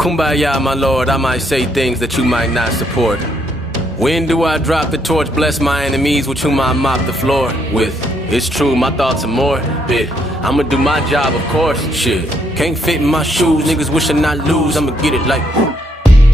Kumbaya, my lord, I might say things that you might not support. When do I drop the torch, bless my enemies with whom I mop the floor with? It's true, my thoughts are morbid. I'ma do my job, of course, shit. Can't fit in my shoes, niggas wishing I lose, I'ma get it like whoop.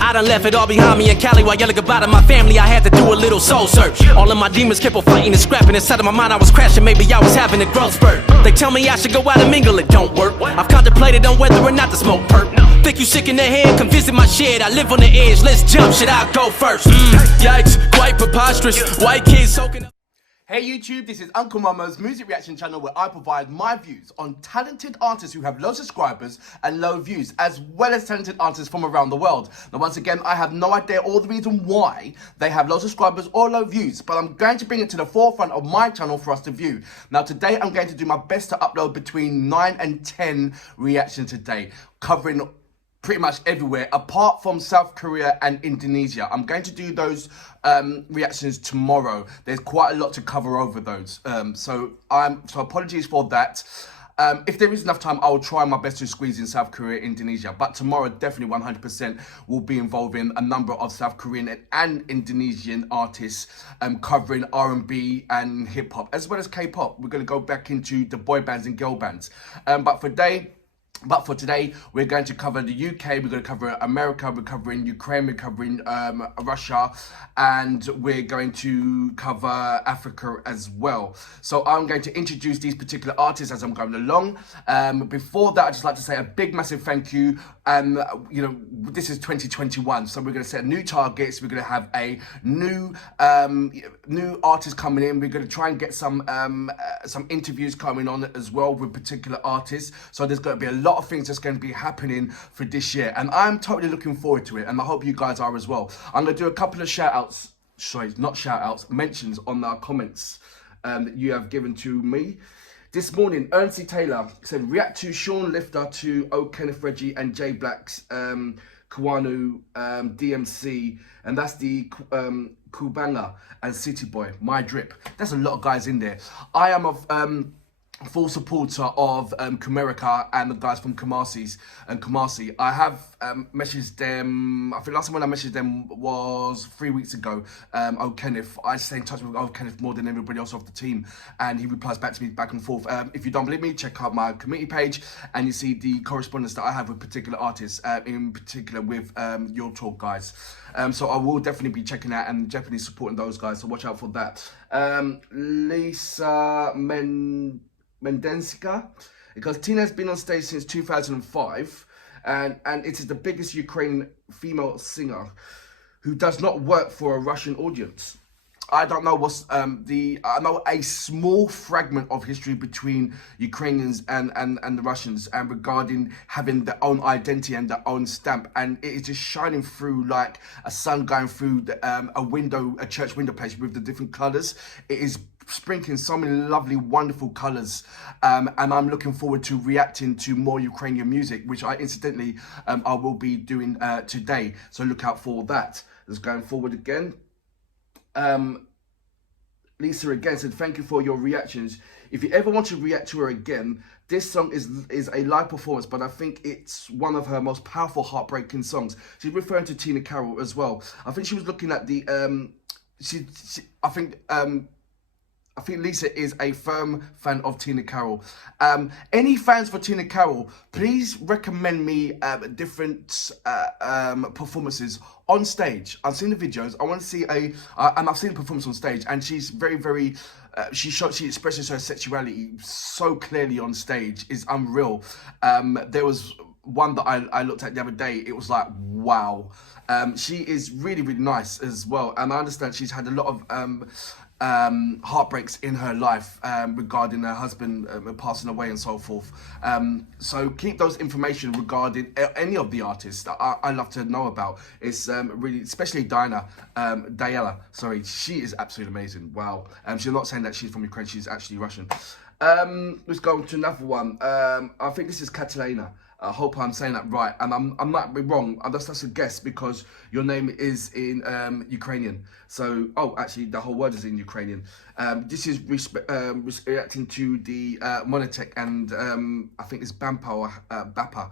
I done left it all behind me in Cali while yelling goodbye to my family. I had to do a little soul search. All of my demons kept on fighting and scrapping. Inside of my mind I was crashing, maybe I was having a growth spurt. They tell me I should go out and mingle, it don't work. I've contemplated on whether or not to smoke perp. Think you sick in the head, come visit my shed. I live on the edge, let's jump, shit, I'll go first. Yikes, quite preposterous. White kids soaking up. Hey YouTube, this is Uncle Mama's music reaction channel where I provide my views on talented artists who have low subscribers and low views, as well as talented artists from around the world. Now once again, I have no idea all the reason why they have low subscribers or low views, but I'm going to bring it to the forefront of my channel for us to view. Now today, I'm going to do my best to upload between 9 and 10 reactions today, covering pretty much everywhere apart from South Korea and Indonesia. I'm going to do those reactions tomorrow. There's quite a lot to cover over those, so apologies for that. If there is enough time, I will try my best to squeeze in South Korea, Indonesia, but tomorrow definitely 100% will be involving a number of South Korean and Indonesian artists covering R&B and hip-hop, as well as K-pop. We're going to go back into the boy bands and girl bands, But for today, we're going to cover the UK, we're going to cover America, we're covering Ukraine, we're covering Russia, and we're going to cover Africa as well. So I'm going to introduce these particular artists as I'm going along. Before that, I'd just like to say a big, massive thank you. You know, this is 2021, so we're going to set new targets. We're going to have a new artist coming in. We're going to try and get some interviews coming on as well with particular artists. So there's going to be a lot of things that's going to be happening for this year, and I'm totally looking forward to it, and I hope you guys are as well. I'm going to do a couple of mentions on our comments that you have given to me. This morning, Erncy Taylor said, react to Sean Lifter to O. Kenneth Reggie and J Black's Kuanu DMC, and that's the Kumbaya and City Boy, My Drip. There's a lot of guys in there. I am of full supporter of Kumerica and the guys from Kumasi. I have messaged them. I think last time when I messaged them was 3 weeks ago. O Kenneth, I stay in touch with O Kenneth more than everybody else off the team, and he replies back to me back and forth. If you don't believe me, check out my committee page and you see the correspondence that I have with particular artists, in particular with your talk guys. So I will definitely be checking out and definitely supporting those guys, so watch out for that. Lisa Mendenska, because Tina has been on stage since 2005, and it is the biggest Ukrainian female singer who does not work for a Russian audience. I don't know what's I know a small fragment of history between Ukrainians and the Russians, and regarding having their own identity and their own stamp, and it is just shining through like a sun going through a church window place with the different colours. It is sprinkling so many lovely, wonderful colours, and I'm looking forward to reacting to more Ukrainian music, which I incidentally I will be doing today, so look out for that. Let's going forward again. Lisa again said, thank you for your reactions. If you ever want to react to her again, this song is a live performance, but I think it's one of her most powerful, heartbreaking songs. She's referring to Tina Carroll as well. I think she was looking at the I think Lisa is a firm fan of Tina Carroll. Any fans for Tina Carroll, please recommend me different performances on stage. I've seen the videos. I want to see and I've seen the performance on stage, and she's very she expresses her sexuality so clearly on stage. Is unreal. There was one that I looked at the other day. It was like, wow. She is really nice as well, and I understand she's had a lot of heartbreaks in her life regarding her husband passing away and so forth. So keep those information regarding any of the artists that I love to know about. It's really, especially Diana, sorry, she is absolutely amazing. Wow. She's not saying that she's from Ukraine, she's actually Russian. Let's go to another one. I think this is Catalina. I hope I'm saying that right, and I might be wrong. That's a guess because your name is in Ukrainian. So, oh, actually, the whole word is in Ukrainian. This is reacting to the Monotech and I think it's Bapa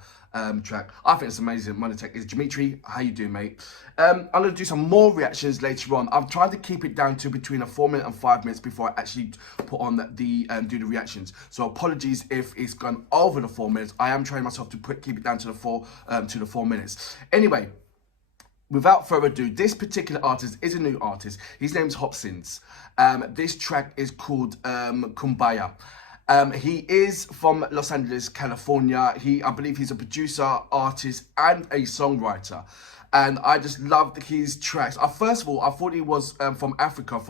track. I think it's amazing. Monotech is Dimitri. How you doing, mate? I'm gonna do some more reactions later on. I'm trying to keep it down to between a 4 minute and 5 minutes before I actually put on the do the reactions. So apologies if it's gone over the 4 minutes. I am trying myself to keep it down to the 4 minutes. Anyway, without further ado, this particular artist is a new artist. His name's Hopsin. This track is called Kumbaya. He is from Los Angeles, California. I believe he's a producer, artist, and a songwriter. And I just loved his tracks. First of all, I thought he was from Africa,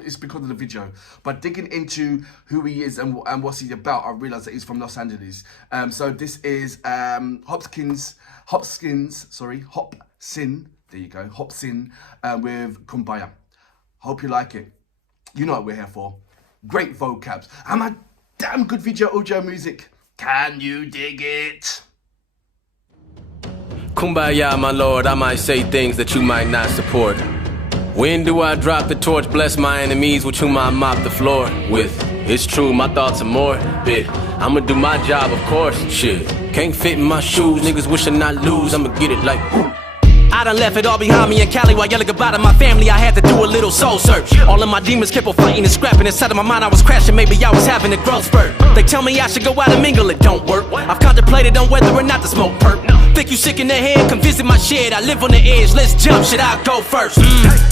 it's because of the video. But digging into who he is and what's he about, I realized that he's from Los Angeles. So this is Hopsin. There you go, Hopsin with Kumbaya. Hope you like it. You know what we're here for. Great vocabs and a damn good video audio music. Can you dig it? Kumbaya, my lord, I might say things that you might not support. When do I drop the torch? Bless my enemies with whom I mop the floor with. It's true, my thoughts are morbid. I'ma do my job, of course. Shit, can't fit in my shoes. Niggas wishing I lose. I'ma get it like. I done left it all behind me in Cali while yelling goodbye to my family. I had to do a little soul search. All of my demons kept on fighting and scrapping. Inside of my mind I was crashing, maybe I was having a growth spurt. They tell me I should go out and mingle, it don't work. I've contemplated on whether or not to smoke perp. Think you sick in the head, come visit my shed. I live on the edge, let's jump, shit, I'll go first.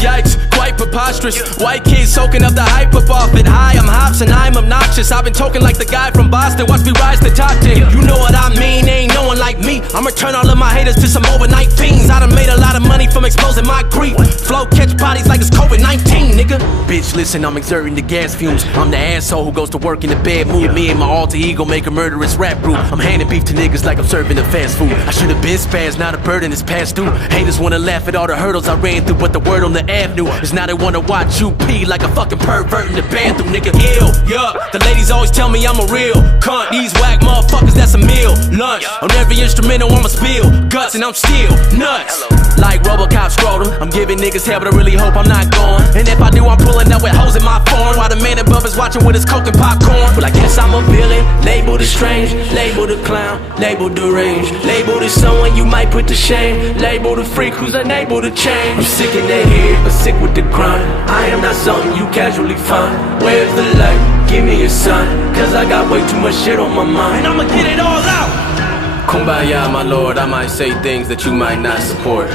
Yikes, quite preposterous. White kids soaking up the hype up off it. Hi, I'm Hopsin, I'm obnoxious. I've been talking like the guy from Boston. Watch me rise to top 10. You know what I mean, ain't no one like me. I'ma turn all of my haters to some overnight fiends. I done made a lot of money from exposing my grief. Flow catch bodies like it's COVID-19, nigga. Bitch, listen, I'm exerting the gas fumes. I'm the asshole who goes to work in the bad mood. Me and my alter ego make a murderous rap group. I'm handing beef to niggas like I'm serving a fast food. I should've been spazzed, now the burden is passed through. Haters wanna laugh at all the hurdles I ran through, but the word on the avenue is now they wanna watch you pee like a fucking pervert in the bathroom, nigga. Ew, yeah. The ladies always tell me I'm a real cunt. These whack motherfuckers, that's a meal. Lunch, on every instrumental I'ma spill guts and I'm still nuts. Like RoboCop scrotum, I'm giving niggas hell, but I really hope I'm not gone. And if I do, I'm pulling up with hoes in my phone, while the man above is watching with his coke and popcorn. But I guess I'm a villain, labeled as strange, labeled a clown, labeled deranged, labeled as someone you might put to shame, labeled a freak who's unable to change. I'm sick in the head, but sick with the grind. I am not something you casually find. Where's the light? Give me a sign, cause I got way too much shit on my mind, and I'ma get it all out. Kumbaya, my lord, I might say things that you might not support.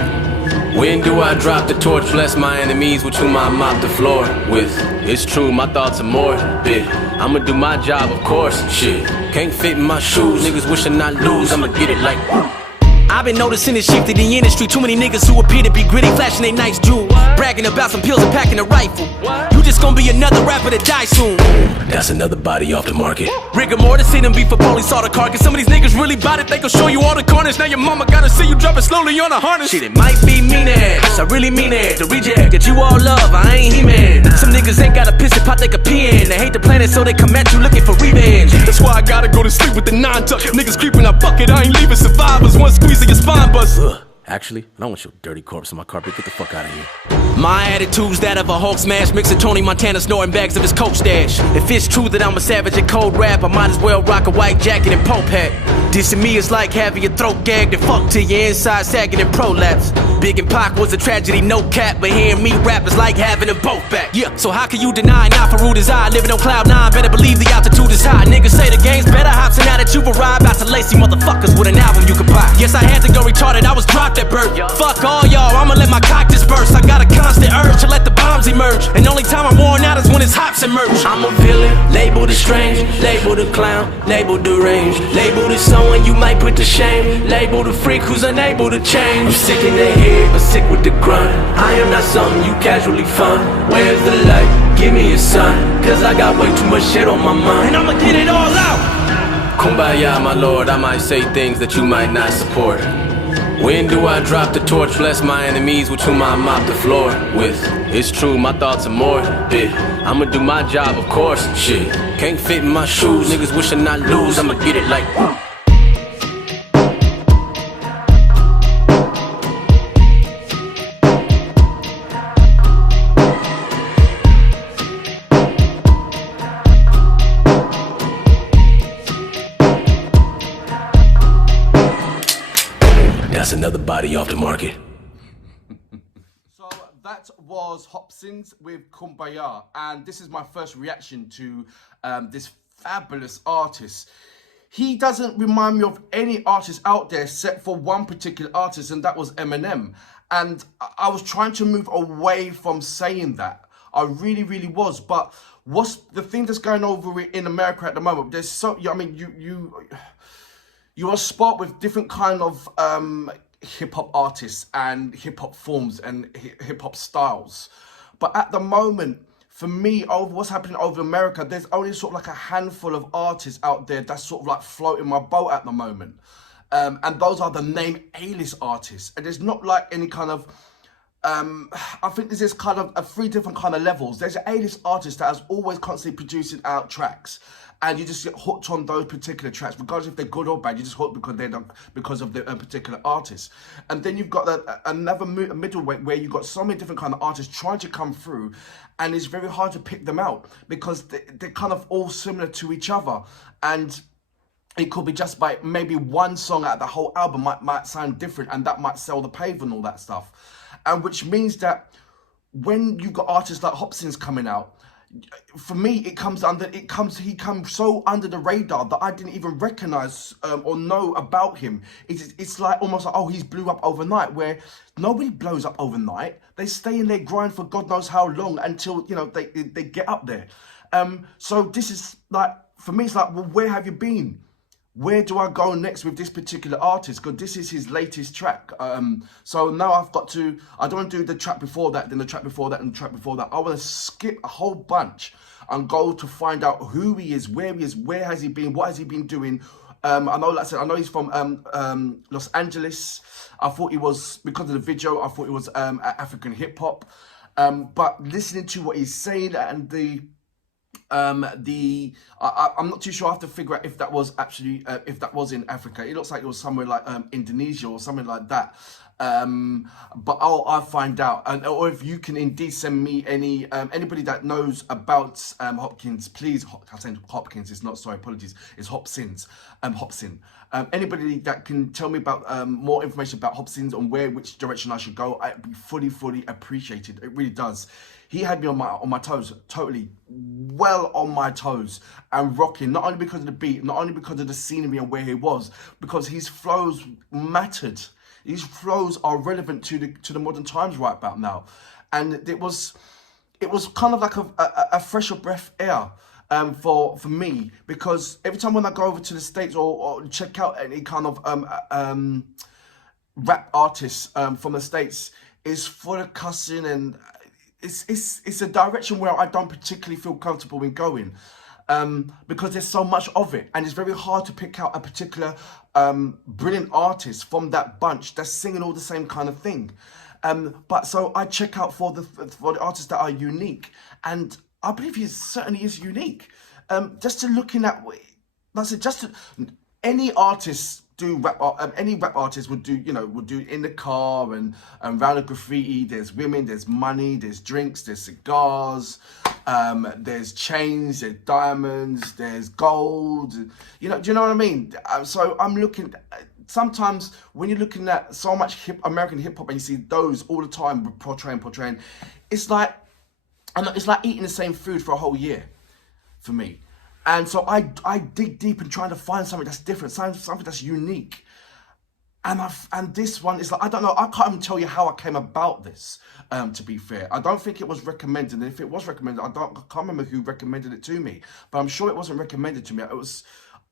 When do I drop the torch? Bless my enemies with whom I mop the floor with. It's true, my thoughts are morbid. I'ma do my job, of course. Shit, can't fit in my shoes. Niggas wishing I lose. I'ma get it like. I've been noticing this shift in the industry. Too many niggas who appear to be gritty, flashing they nice jewels, bragging about some pills and packing a rifle. You just gonna be another rapper to die soon. That's another body off the market. Rigor mortis, see them beef for police, saw the carcass. Some of these niggas really bout it, they gon' show you all the carnage. Now your mama gotta see you dropping slowly on a harness. Shit, it might be mean ass, I really mean it. The reject that you all love, I ain't He-Man. Some niggas ain't got a piss and pot they can pee in. They hate the planet, so they come at you looking for revenge. That's why I gotta go to sleep with the 9-tuck. Niggas creeping, I bucket, I ain't leaving survivors. One squeeze of your spine bust. Actually, I don't want your dirty corpse on my carpet. Get the fuck out of here. My attitude's that of a Hulk smash, mixing Tony Montana snorting bags of his coke stash. If it's true that I'm a savage at cold rap, I might as well rock a white jacket and pope hat. Dissing me is like having your throat gagged and fucked till your inside sagging and prolapse. Big and Pac was a tragedy, no cap, but hearing me rap is like having them both back. Yeah, so how can you deny not for rude as I living on cloud 9? Better believe the altitude is high. Niggas say the game's better, Hopsin, now that you've arrived. About to lace you motherfuckers with an album you can buy. Yes, I had to go retarded, I was dropped at birth. Fuck all y'all, I'ma let my cock disperse. I got a constant urge to let the bombs emerge, and the only time I'm worn out is when it's Hopsin merch. I'm a villain, labeled as strange, labeled a clown, labeled deranged, labeled as someone you might put to shame, labeled a freak who's unable to change. I'm sick in the head, but sick with the grind. I am not something you casually find. Where's the light? Give me a sign, cause I got way too much shit on my mind, and I'ma get it all out. Kumbaya, my lord, I might say things that you might not support. When do I drop the torch? Bless my enemies with whom I mop the floor with. It's true, my thoughts are morbid. I'ma do my job, of course. Shit, can't fit in my shoes. Niggas wishing I lose. I'ma get it like. that's another body off the market. So that was Hopsin with Kumbaya, and this is my first reaction to this fabulous artist. He doesn't remind me of any artist out there except for one particular artist, and that was Eminem. And I was trying to move away from saying that. I really, really was. But what's the thing that's going over in America at the moment? There's so, I mean, you are spot with different kind of hip hop artists and hip hop forms and hip hop styles. But at the moment, for me, over what's happening over America, there's only sort of like a handful of artists out there that's sort of like floating my boat at the moment. And those are the name A-list artists. And there's not like any kind of, I think there's this kind of three different kind of levels. There's an A-list artist that is always constantly producing out tracks. And you just get hooked on those particular tracks, regardless if they're good or bad. You just hooked because of the particular artist. And then you've got another middleweight where you've got so many different kind of artists trying to come through, and it's very hard to pick them out because they're kind of all similar to each other. And it could be just by maybe one song out of the whole album might sound different, and that might sell the pave and all that stuff. And which means that when you've got artists like Hopsin's coming out, for me, he comes so under the radar that I didn't even recognize or know about him. It's like almost like, oh, he's blew up overnight, where nobody blows up overnight. They stay in their grind for God knows how long until, you know, they get up there. So this is like, for me, it's like, well, where have you been? Where do I go next with this particular artist? Because this is his latest track. So now I've got to, I don't want to do the track before that, then the track before that, and the track before that. I want to skip a whole bunch and go to find out who he is, where has he been, what has he been doing. I know, like I said, I know he's from Los Angeles. I thought he was, because of the video, I thought he was African hip hop. But listening to what he's saying and I'm not too sure. I have to figure out if that was actually if that was in Africa. It looks like it was somewhere like Indonesia or something like that. But I'll find out, or if you can indeed send me anybody that knows about Hopkins, please. I'm saying Hopkins. It's not, sorry, apologies. It's Hopsins. Hopsin. Anybody that can tell me about more information about Hopsins and which direction I should go, I'd be fully appreciated. It really does. He had me on my toes, totally well on my toes and rocking, not only because of the beat, not only because of the scenery and where he was, because his flows mattered. His flows are relevant to the modern times right about now. And it was kind of like a fresher breath air for me, because every time when I go over to the States or check out any kind of rap artists from the States, is full of cussing, and it's a direction where I don't particularly feel comfortable in going, because there's so much of it, and it's very hard to pick out a particular brilliant artist from that bunch that's singing all the same kind of thing. But so I check out for the artists that are unique, and I believe he certainly is unique. Just to looking at, like I said, any artist do rap, any rap artist would do, would do in the car and around the graffiti. There's women, there's money, there's drinks, there's cigars, there's chains, there's diamonds, there's gold. Do you know what I mean? So I'm looking. Sometimes when you're looking at so much American hip hop and you see those all the time portraying, it's like eating the same food for a whole year for me. And so I dig deep in trying to find something that's different, something that's unique. And this one is like, I don't know, I can't even tell you how I came about this, to be fair. I don't think it was recommended. And if it was recommended, I can't remember who recommended it to me. But I'm sure it wasn't recommended to me. It was,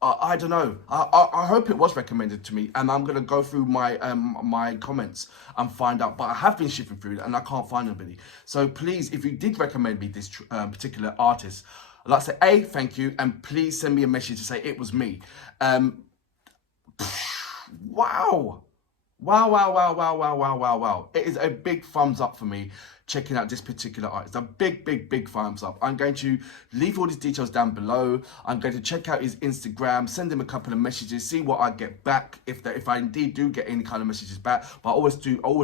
I don't know. I hope it was recommended to me. And I'm going to go through my my comments and find out. But I have been shifting through it and I can't find anybody. So please, if you did recommend me this particular artist, I'd like to say, thank you, and please send me a message to say it was me. Wow. It is a big thumbs up for me checking out this particular artist. A big thumbs up. I'm going to leave all these details down below. I'm going to check out his Instagram, send him a couple of messages, see what I get back, if I indeed do get any kind of messages back. But I always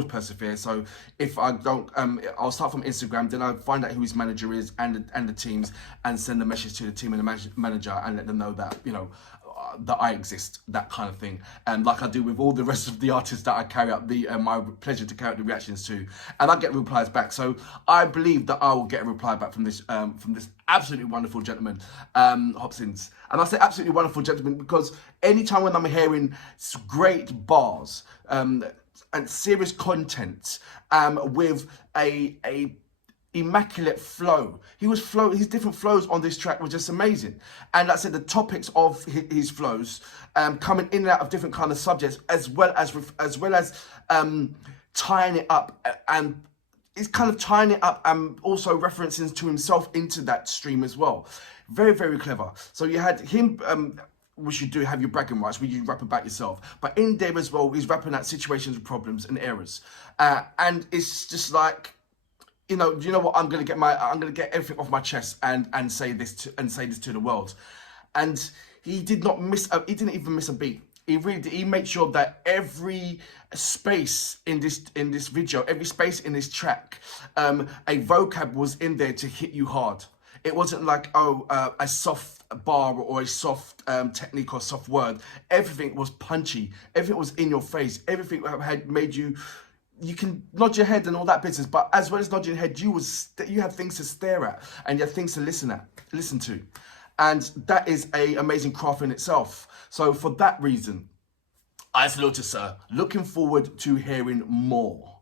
persevere. So if I don't, I'll start from Instagram, then I'll find out who his manager is and the teams, and send a message to the team and the manager and let them know that, that I exist, that kind of thing, and like I do with all the rest of the artists that I carry out my pleasure to carry out the reactions to, and I get replies back. So I believe that I will get a reply back from this absolutely wonderful gentleman, Hopsins. And I say absolutely wonderful gentleman because anytime when I'm hearing great bars and serious content with a immaculate flow. His different flows on this track were just amazing. And like I said, the topics of his flows coming in and out of different kind of subjects, as well as tying it up, and it's kind of tying it up and also referencing to himself into that stream as well. Very, very clever. So you had him, which you do have your bragging rights, where you rap about yourself. But in there as well, he's rapping at situations, problems, and errors. And it's just like, you know what? I'm gonna get everything off my chest and say this to the world. And he didn't even miss a beat. He made sure that every space in this video, every space in this track, a vocab was in there to hit you hard. It wasn't like a soft bar or a soft technique or soft word. Everything was punchy. Everything was in your face. Everything had made you. You can nod your head and all that business, but as well as nodding your head, you had things to stare at and you had things to listen to, and that is a amazing craft in itself. So for that reason, I salute you, sir. Looking forward to hearing more.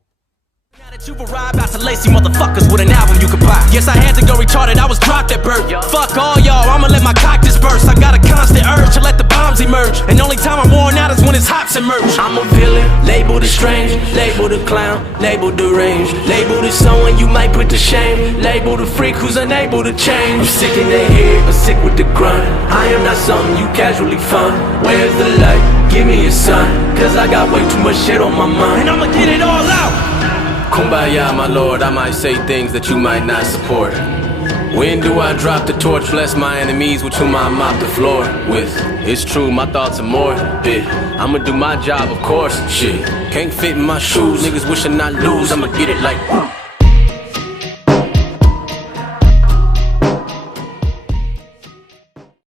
Now that you've arrived out to lacy motherfuckers with an album you can buy. Yes, I had to go retarded, I was dropped at birth. Fuck all y'all, I'ma let my cock disperse. I got a constant urge to let the bombs emerge, and the only time I'm worn out is when it's Hopsin merch. I'm a villain, labeled as strange, labeled a clown, labeled deranged, labeled as someone you might put to shame, labeled a freak who's unable to change. I'm sick in the head, but sick with the grind. I am not something you casually find. Where's the light? Give me a sign, cause I got way too much shit on my mind, And I'ma get it all out. Kumbaya, my lord, I might say things that you might not support. When do I drop the torch? Bless my enemies with whom I mop the floor with. It's true, my thoughts are morbid. I'ma do my job, of course. Shit, can't fit in my shoes. Niggas wishing I lose. I'ma get it like.